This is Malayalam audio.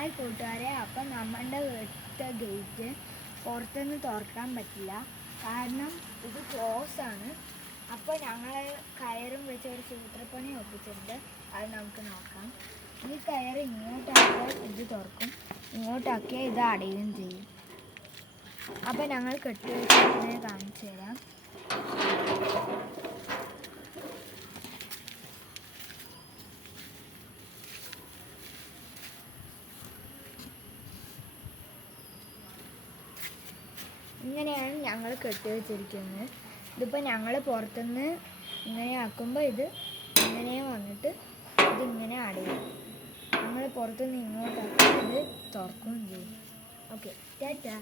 ഹായ് കൂട്ടുകാരെ, അപ്പം നമ്മുടെ വീട്ടിലത്തെ ഗേറ്റ് പുറത്തുനിന്ന് തുറക്കാൻ പറ്റില്ല, കാരണം ഇത് ക്ലോസ് ആണ്. അപ്പോൾ ഞങ്ങൾ കയറും വെച്ച് ഒരു സൂത്രപ്പണി ഒപ്പിച്ചിട്ടുണ്ട്. അത് നമുക്ക് നോക്കാം. ഈ കയർ ഇങ്ങോട്ടാക്കിയാൽ ഇത് തുറക്കും, ഇങ്ങോട്ടാക്കിയാൽ ഇത് അടയുകയും ചെയ്യും. അപ്പം ഞങ്ങൾ കെട്ടിവെച്ചിങ്ങനെ കാണിച്ചു തരാം. ഇങ്ങനെയാണ് ഞങ്ങൾ കെട്ടിവെച്ചിരിക്കുന്നത്. ഇതിപ്പോൾ ഞങ്ങൾ പുറത്തുനിന്ന് ഇങ്ങനെ ആക്കുമ്പോൾ ഇത് ഇങ്ങനെ വന്നിട്ട് ഇതിങ്ങനെ അടയും. നമ്മൾ പുറത്തുനിന്ന് ഇങ്ങോട്ടാക്കുമ്പോൾ ഇത് തുറക്കുകയും ചെയ്യും. ഓക്കെ, ടാറ്റാ.